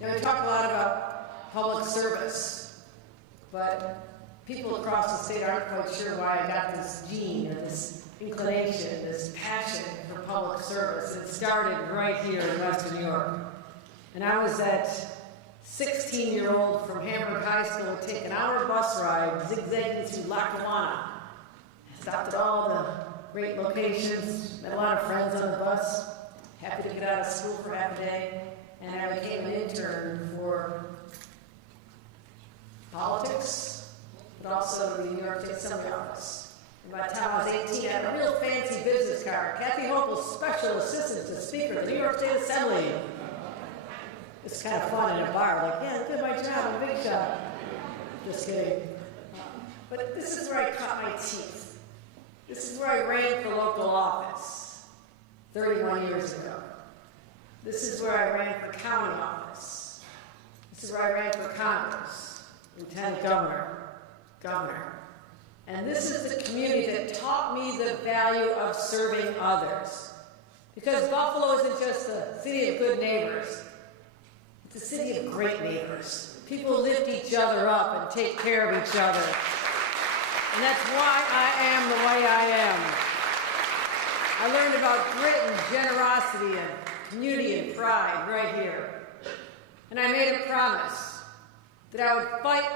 Now, we talk a lot about public service, but people across the state aren't quite sure why I got this gene or this inclination, this passion for public service. It started right here in Western New York. And I was that 16-year-old from Hamburg High School who would take an hour bus ride zigzagging through Lackawanna. I stopped at all the great locations, met a lot of friends on the bus, happy to get out of school for half a day, and I became an intern for politics, but also the New York State Assembly office. And by the time I was 18, I had a real fancy business card, Kathy Hochul, Special Assistant to Speaker of the New York State Assembly. It's kind of fun in a bar, like, yeah, look at my job, I'm a big shot. Just kidding. But this is where I cut my teeth. This is where I ran for local office 31 years ago. This is where I ran for county office. This is where I ran for Congress, Lieutenant Governor, Governor. And this is the community that taught me the value of serving others. Because Buffalo isn't just a city of good neighbors. It's a city of great neighbors. People lift each other up and take care of each other. And that's why I am the way I am. I learned about grit and generosity and community and pride right here. And I made a promise that I would fight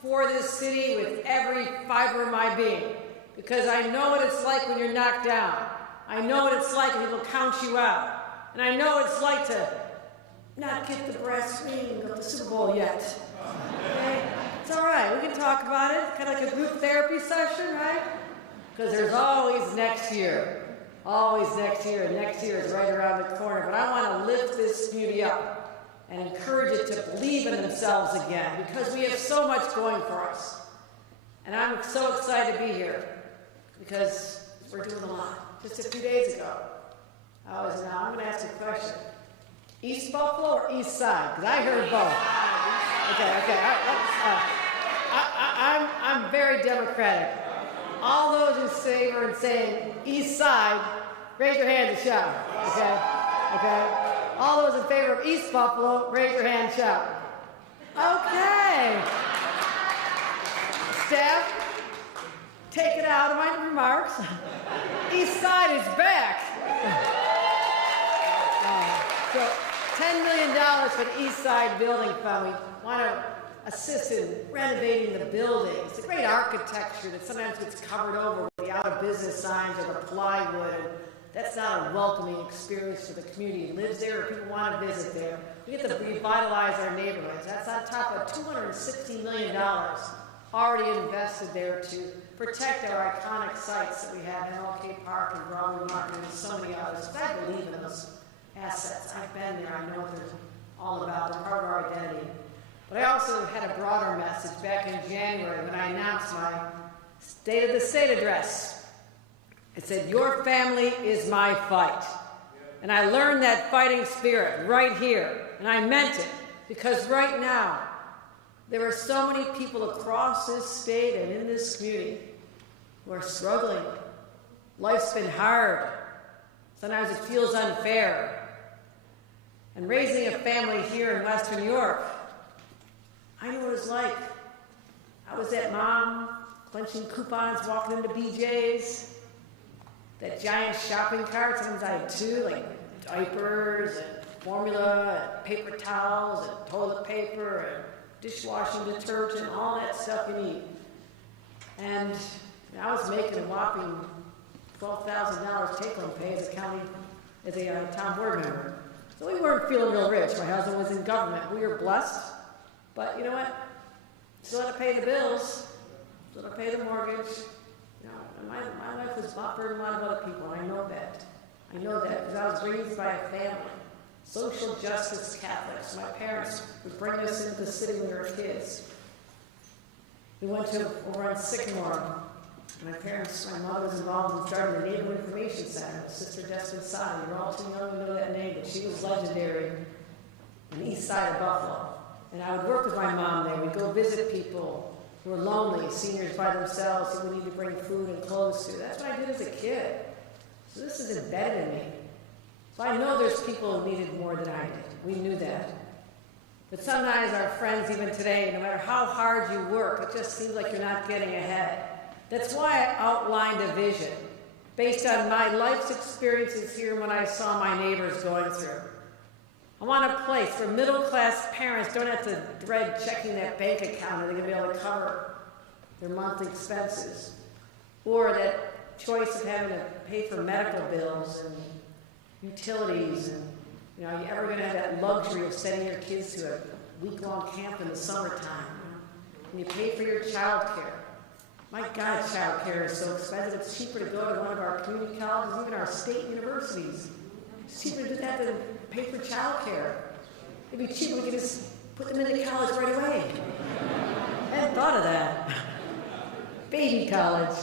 for this city with every fiber of my being, because I know what it's like when you're knocked down. I know what it's like when people count you out. And I know what it's like to not get the brass ring of the Super Bowl yet. Okay? It's all right. We can talk about it. Kind of like a group therapy session, right? Because there's always next year. Always next year, and next year is right around the corner. But I want to lift this community up and encourage it to believe in themselves again, because we have so much going for us. And I'm so excited to be here, because we're doing a lot. Just a few days ago, I'm going to ask you a question. East Buffalo or East Side? Because I heard both. Okay. I'm very democratic. All those who favor and saying East Side, raise your hand and shout. Okay. All those in favor of East Buffalo, raise your hand and shout. Okay. Staff, take it out of my remarks. East Side is back. So $10 million for the East Side Building Fund. We want to assist in renovating the buildings. It's a great architecture that sometimes gets covered over with the out-of-business signs or the plywood. That's not a welcoming experience for the community who lives there or people want to visit there. We get to revitalize our neighborhoods. That's on top of $260 million already invested there to protect our iconic sites that we have in MLK Park and Broadway Market and so many others. But I believe in those assets. I've been there. I know what they're all about. They're part of our identity. But I also had a broader message back in January when I announced my State of the State address. It said, your family is my fight. And I learned that fighting spirit right here. And I meant it, because right now, there are so many people across this state and in this community who are struggling. Life's been hard. Sometimes it feels unfair. And raising a family here in Western New York, I know what it was like. I was that mom clenching coupons, walking into BJ's, that giant shopping cart. Sometimes I had two, like diapers and formula and paper towels and toilet paper and dishwashing detergent, all that stuff you need. And I was making a whopping $12,000 take-home pay as a town board member. So we weren't feeling real rich. My husband was in government. We were blessed. But you know what? Still had to pay the bills. Still had to pay the mortgage. You know, my life was buffered a lot of other people. I know that. I know that because I was raised by a family. Social justice Catholics. My parents would bring us into the city when we were kids. We went to over on Sycamore. My mother was involved in starting the Neighborhood Information Center, Sister Desmond Sadi. You're all too young to know that name, but she was legendary on the east side of Buffalo. And I would work with my mom there. We'd go visit people who were lonely, seniors by themselves, who we need to bring food and clothes to. That's what I did as a kid. So this is embedded in me. So I know there's people who needed more than I did. We knew that. But sometimes our friends, even today, no matter how hard you work, it just seems like you're not getting ahead. That's why I outlined a vision based on my life's experiences here when I saw my neighbors going through. I want a place where middle-class parents don't have to dread checking that bank account, or they're going to be able to cover their monthly expenses, or that choice of having to pay for medical bills and utilities, and you're ever going to have that luxury of sending your kids to a week-long camp in the summertime, and you pay for your child care. My God, child care is so expensive. It's cheaper to go to one of our community colleges, even our state universities. It's cheaper to do that than pay for child care. It'd be cheaper, we could just put them into college right away. I hadn't thought of that. Baby college.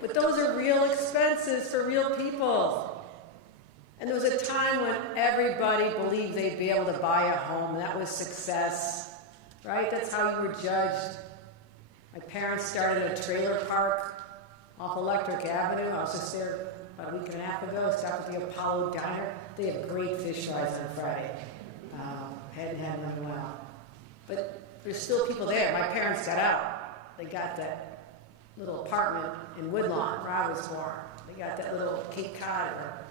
But those are real expenses for real people. And there was a time when everybody believed they'd be able to buy a home, and that was success, right? That's how you were judged. My parents started a trailer park off Electric Avenue. I was just there about a week and a half ago, stopped at the Apollo Diner. They have great fish fries on Friday. Hadn't had them in a while. But there's still people there. My parents got out. They got that little apartment in Woodlawn where I was born. They got that little Cape Cod where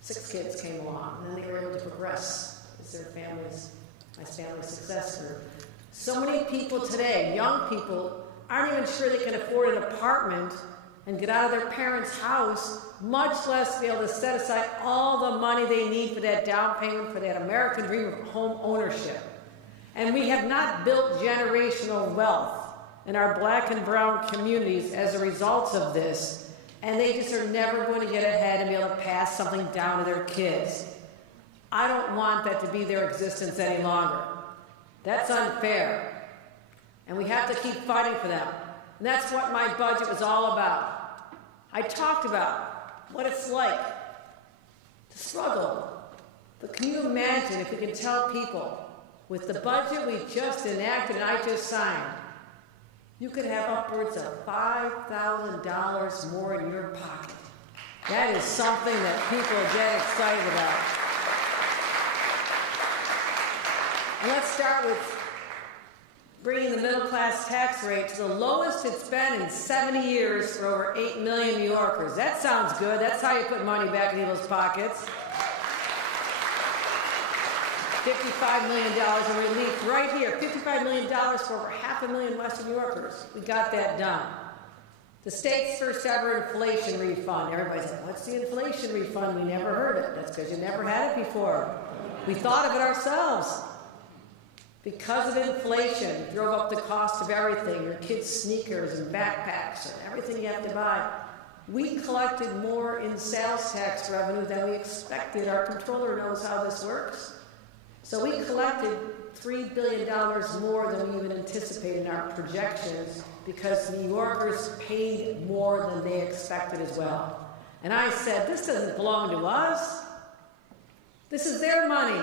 6 kids came along. And then they were able to progress as their families, my family's success group. So many people today, young people, aren't even sure they can afford an apartment and get out of their parents' house, much less be able to set aside all the money they need for that down payment, for that American dream of home ownership. And we have not built generational wealth in our black and brown communities as a result of this, and they just are never going to get ahead and be able to pass something down to their kids. I don't want that to be their existence any longer. That's unfair. And we have to keep fighting for them. And that's what my budget was all about. I talked about what it's like to struggle. But can you imagine if we can tell people, with the budget we just enacted and I just signed, you could have upwards of $5,000 more in your pocket. That is something that people get excited about. And let's start with bringing the middle-class tax rate to the lowest it's been in 70 years for over 8 million New Yorkers. That sounds good. That's how you put money back in people's pockets. $55 million in relief right here. $55 million for over 500,000 Western New Yorkers. We got that done. The state's first ever inflation refund. Everybody's like, what's the inflation refund? We never heard it. That's because you never had it before. We thought of it ourselves. Because of inflation, drove up the cost of everything, your kids' sneakers and backpacks and everything you have to buy. We collected more in sales tax revenue than we expected. Our controller knows how this works. So we collected $3 billion more than we even anticipated in our projections because New Yorkers paid more than they expected as well. And I said, this doesn't belong to us. This is their money.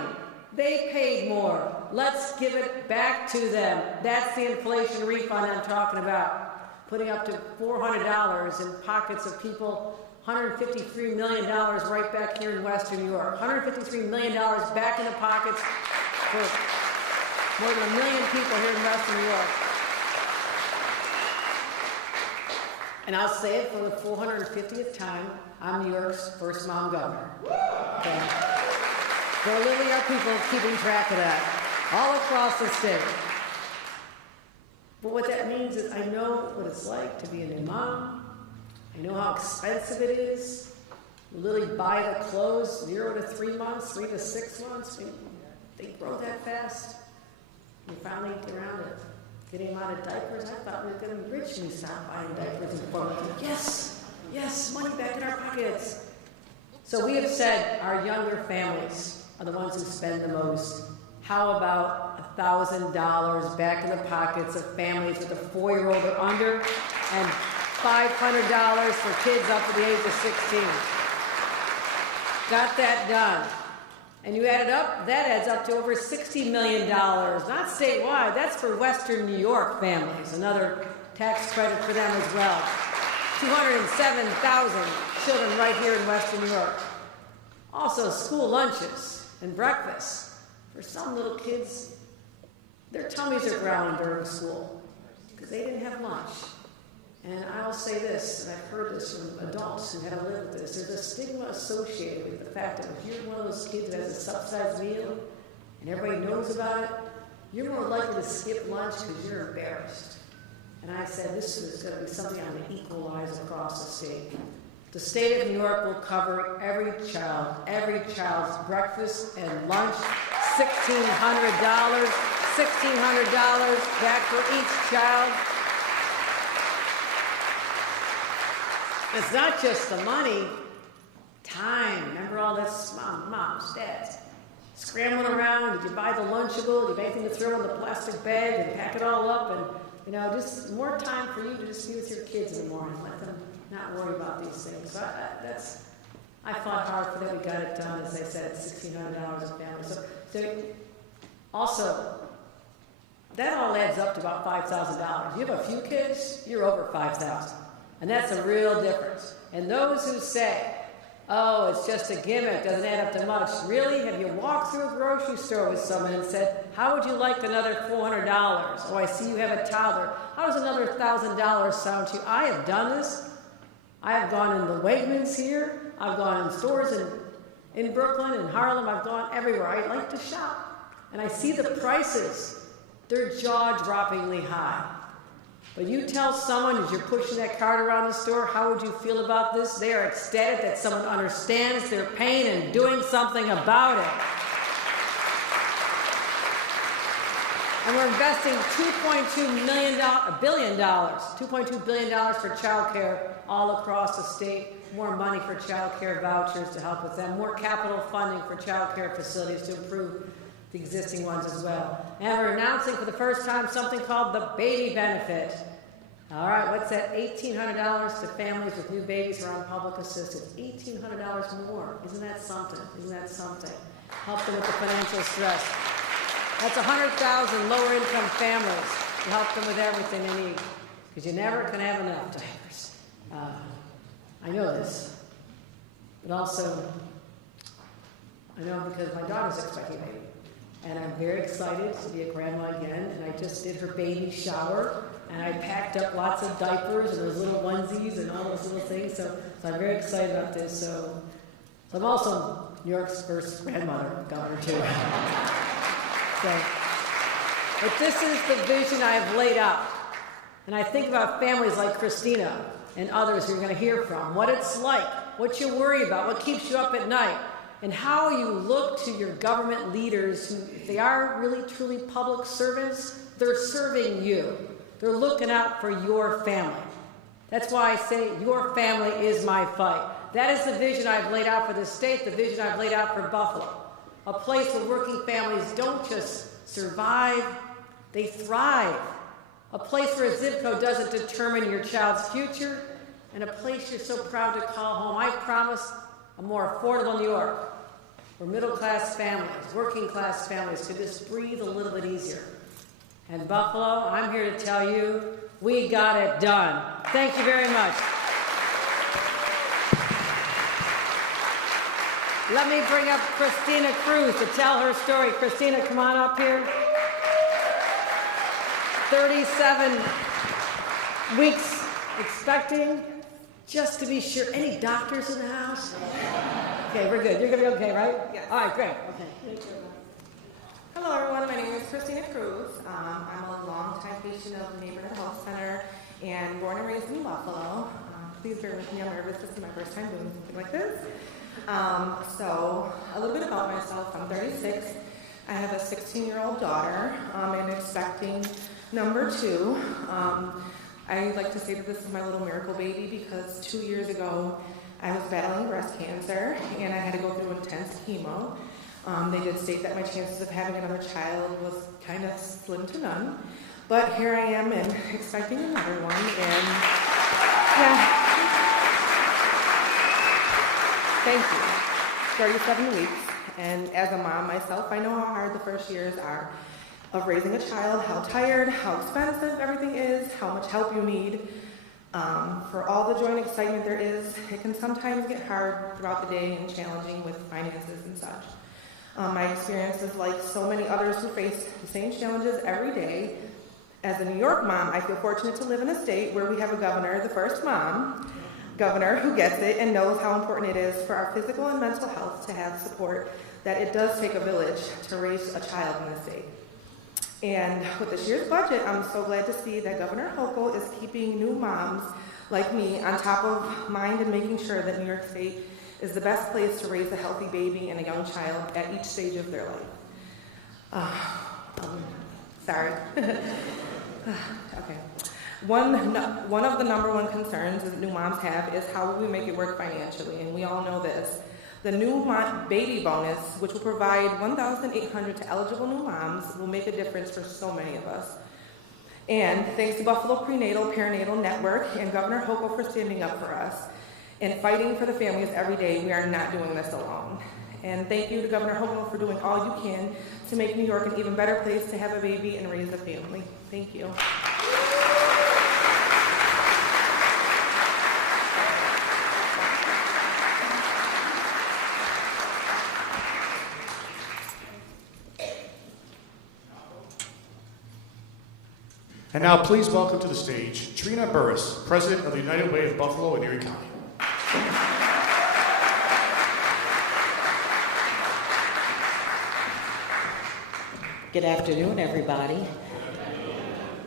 They paid more. Let's give it back to them. That's the inflation refund I'm talking about. Putting up to $400 in pockets of people, $153 million right back here in Western New York. $153 million back in the pockets for more than 1 million people here in Western New York. And I'll say it for the 450th time, I'm New York's first mom governor. Okay. So literally our people keeping track of that all across the state. But what that means is I know what it's like to be a new mom. I know how expensive it is. You literally buy the clothes 0 to 3 months, 3 to 6 months. They grow that fast. You finally get around to getting them out of diapers. I thought we were going to be rich when we stopped buying diapers and formula. Yes, money back in our pockets. So we have said our younger families are the ones who spend the most. How about $1,000 back in the pockets of families with a 4-year-old or under, and $500 for kids up to the age of 16? Got that done. And you add it up, that adds up to over $60 million. Not statewide, that's for Western New York families. Another tax credit for them as well. 207,000 children right here in Western New York. Also, school lunches and breakfast for for some little kids, their tummies are growling during school because they didn't have lunch. And I will say this, and I've heard this from adults who have to live with this, there's a stigma associated with the fact that if you're one of those kids that has a subsidized meal and everybody knows about it, you're more likely to skip lunch because you're embarrassed. And I said this is going to be something I'm going to equalize across the state. The state of New York will cover every child's breakfast and lunch, $1,600 back for each child. It's not just the money, time. Remember all this, moms, dads, scrambling around. Did you buy the Lunchable? Did you have anything to throw in the plastic bag and pack it all up? And, just more time for you to just be with your kids in the morning. Let them not worry about these things. So I fought hard for that. We got it done, as I said, $1,600 a family. So also, that all adds up to about $5,000. You have a few kids, you're over $5,000. And that's a real difference. And those who say, oh, it's just a gimmick, doesn't add up to much. Really? Have you walked through a grocery store with someone and said, how would you like another $400? Oh, I see you have a toddler. How does another $1,000 sound to you? I have done this. I have gone in the Wegmans here. I've gone in stores in Brooklyn and Harlem. I've gone everywhere. I like to shop. And I see the prices. They're jaw-droppingly high. But you tell someone as you're pushing that cart around the store, how would you feel about this? They are ecstatic that someone understands their pain and doing something about it. And we're investing $2.2 billion for child care all across the state. More money for child care vouchers to help with them. More capital funding for child care facilities to improve the existing ones as well. And we're announcing for the first time something called the baby benefit. All right, what's that? $1,800 to families with new babies who are on public assistance. $1,800 more. Isn't that something? Help them with the financial stress. That's 100,000 lower income families to help them with everything they need. Because you never can have enough diapers. I know this. But also, I know because my daughter's expecting a baby. And I'm very excited to be a grandma again. And I just did her baby shower. And I packed up lots of diapers and those little onesies and all those little things. So I'm very excited about this. So I'm also New York's first grandmother, governor too. But this is the vision I've laid out. And I think about families like Christina and others who you're going to hear from. What it's like, what you worry about, what keeps you up at night. And how you look to your government leaders who, if they are really truly public servants, they're serving you. They're looking out for your family. That's why I say your family is my fight. That is the vision I've laid out for the state, the vision I've laid out for Buffalo. A place where working families don't just survive, they thrive. A place where a zip code doesn't determine your child's future, and a place you're so proud to call home. I promise a more affordable New York, where middle-class families, working-class families could just breathe a little bit easier. And Buffalo, I'm here to tell you, we got it done. Thank you very much. Let me bring up Christina Cruz to tell her story. Christina, come on up here. 37 weeks expecting, just to be sure. Any doctors in the house? Okay, we're good. You're going to be okay, right? Yes. All right, great. Okay. Hello, everyone. My name is Christina Cruz. I'm a longtime patient of the Neighborhood Health Center and born and raised in Buffalo. Please bear with me. I'm nervous. This is my first time doing something like this. So, a little bit about myself. I'm 36. I have a 16-year-old daughter and expecting number 2. I like to say that this is my little miracle baby because 2 years ago I was battling breast cancer and I had to go through intense chemo. They did state that my chances of having another child was kind of slim to none. But here I am and expecting another one. And yeah. Thank you. 37 weeks. And as a mom myself, I know how hard the first years are of raising a child, how tired, how expensive everything is, how much help you need. For all the joy and excitement there is, it can sometimes get hard throughout the day and challenging with finances and such. My experience is like so many others who face the same challenges every day. As a New York mom, I feel fortunate to live in a state where we have a governor, the first mom governor, who gets it and knows how important it is for our physical and mental health to have support, that it does take a village to raise a child in this state. And with this year's budget, I'm so glad to see that Governor Hochul is keeping new moms like me on top of mind and making sure that New York State is the best place to raise a healthy baby and a young child at each stage of their life. Sorry. Okay. One of the number one concerns that new moms have is how will we make it work financially, and we all know this. The new baby bonus, which will provide $1,800 to eligible new moms, will make a difference for so many of us. And thanks to Buffalo Prenatal Perinatal Network and Governor Hochul for standing up for us and fighting for the families every day, we are not doing this alone. And thank you to Governor Hochul for doing all you can to make New York an even better place to have a baby and raise a family. Thank you. And now please welcome to the stage Trina Burris, President of the United Way of Buffalo and Erie County. Good afternoon, everybody.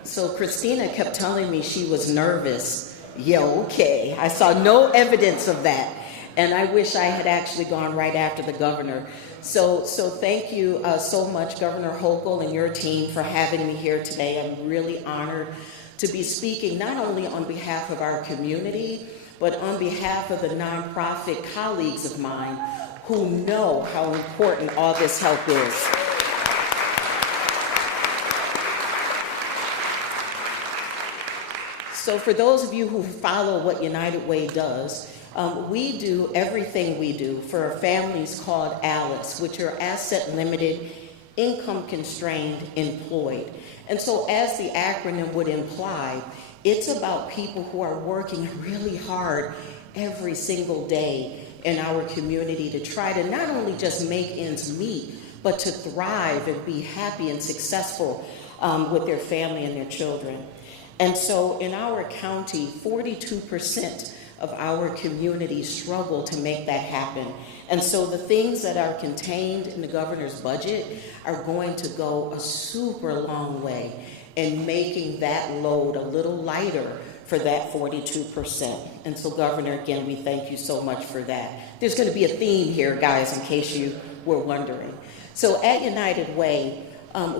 So Christina kept telling me she was nervous. Yeah, okay. I saw no evidence of that. And I wish I had actually gone right after the governor. So thank you so much, Governor Hochul and your team, for having me here today. I'm really honored to be speaking not only on behalf of our community, but on behalf of the nonprofit colleagues of mine who know how important all this help is. So for those of you who follow what United Way does, we do everything we do for families called ALECs, which are asset limited, income constrained, employed. And so as the acronym would imply, it's about people who are working really hard every single day in our community to try to not only just make ends meet, but to thrive and be happy and successful with their family and their children. And so in our county, 42% of our community struggle to make that happen. And so the things that are contained in the governor's budget are going to go a super long way in making that load a little lighter for that 42%. And so, Governor, again, we thank you so much for that. There's going to be a theme here, guys, in case you were wondering. So at United Way,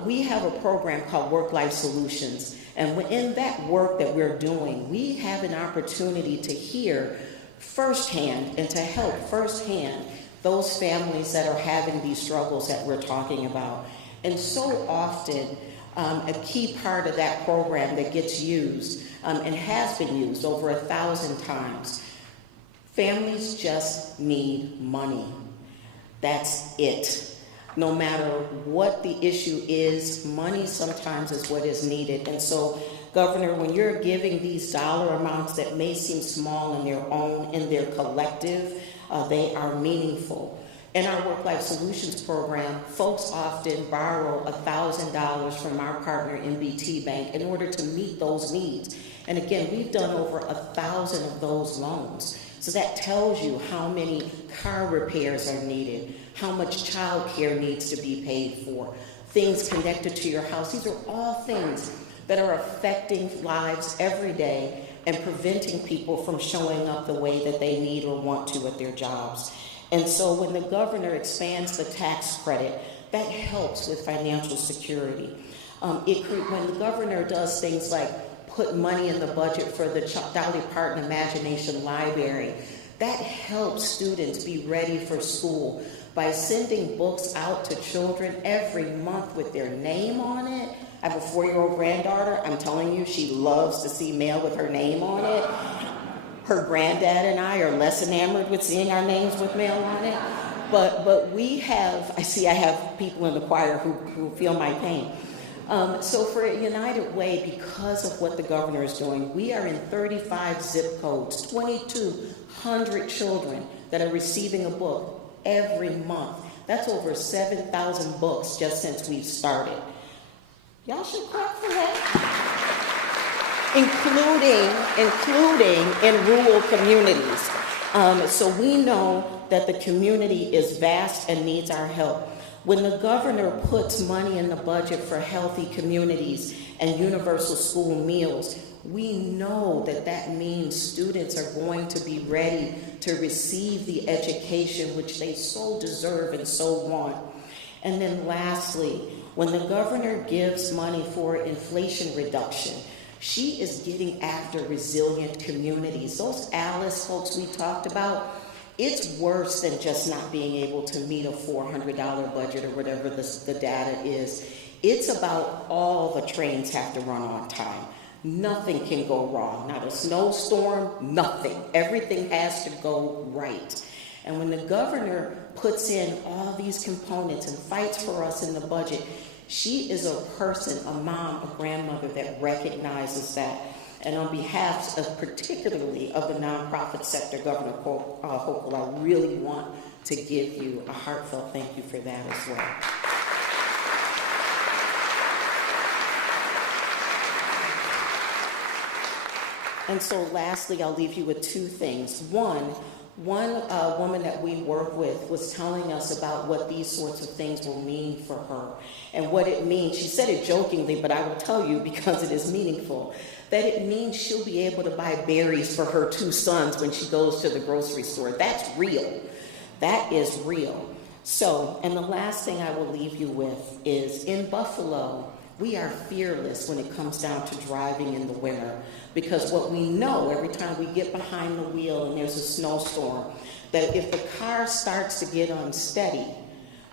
we have a program called Work-Life Solutions. And in that work that we're doing, we have an opportunity to hear firsthand and to help firsthand those families that are having these struggles that we're talking about. And so often, a key part of that program that gets used and has been used over 1,000 times, families just need money. That's it. No matter what the issue is, money sometimes is what is needed. And so, Governor, when you're giving these dollar amounts that may seem small in their own, in their collective, they are meaningful. In our Work-Life Solutions program, folks often borrow $1,000 from our partner, NBT Bank, in order to meet those needs. And again, we've done over 1,000 of those loans. So that tells you how many car repairs are needed, how much child care needs to be paid for, things connected to your house. These are all things that are affecting lives every day and preventing people from showing up the way that they need or want to at their jobs. And so when the governor expands the tax credit, that helps with financial security. When the governor does things like put money in the budget for the Dolly Parton Imagination Library, that helps students be ready for school by sending books out to children every month with their name on it. I have a 4-year-old granddaughter. I'm telling you, she loves to see mail with her name on it. Her granddad and I are less enamored with seeing our names with mail on it. But we have, I have people in the choir who feel my pain. So for United Way, because of what the governor is doing, we are in 35 zip codes, 2,200 children that are receiving a book every month. That's over 7,000 books just since we've started. Y'all should clap for that. Including in rural communities. So we know that the community is vast and needs our help. When the governor puts money in the budget for healthy communities and universal school meals, we know that that means students are going to be ready to receive the education which they so deserve and so want. And then lastly, when the governor gives money for inflation reduction, she is getting after resilient communities. Those ALICE folks we talked about, it's worse than just not being able to meet a $400 budget or whatever the data is. It's about all the trains have to run on time. Nothing can go wrong. Not a snowstorm, nothing. Everything has to go right. And when the governor puts in all these components and fights for us in the budget, she is a person, a mom, a grandmother that recognizes that. And on behalf of particularly of the nonprofit sector, Governor Hochul, I really want to give you a heartfelt thank you for that as well. And so lastly, I'll leave you with two things. One woman that we work with was telling us about what these sorts of things will mean for her and what it means. She said it jokingly, but I will tell you because it is meaningful, that it means she'll be able to buy berries for her 2 sons when she goes to the grocery store. That's real. That is real. So, and the last thing I will leave you with is in Buffalo, we are fearless when it comes down to driving in the winter, because what we know every time we get behind the wheel and there's a snowstorm, that if the car starts to get unsteady,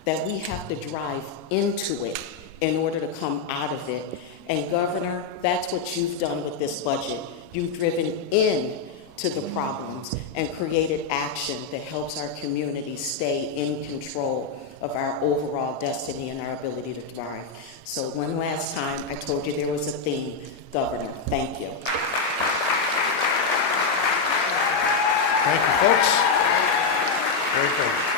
that we have to drive into it in order to come out of it. And Governor, that's what you've done with this budget. You've driven in to the problems and created action that helps our community stay in control of our overall destiny and our ability to thrive. So one last time, I told you there was a theme. Governor, thank you. Thank you, folks. Very good.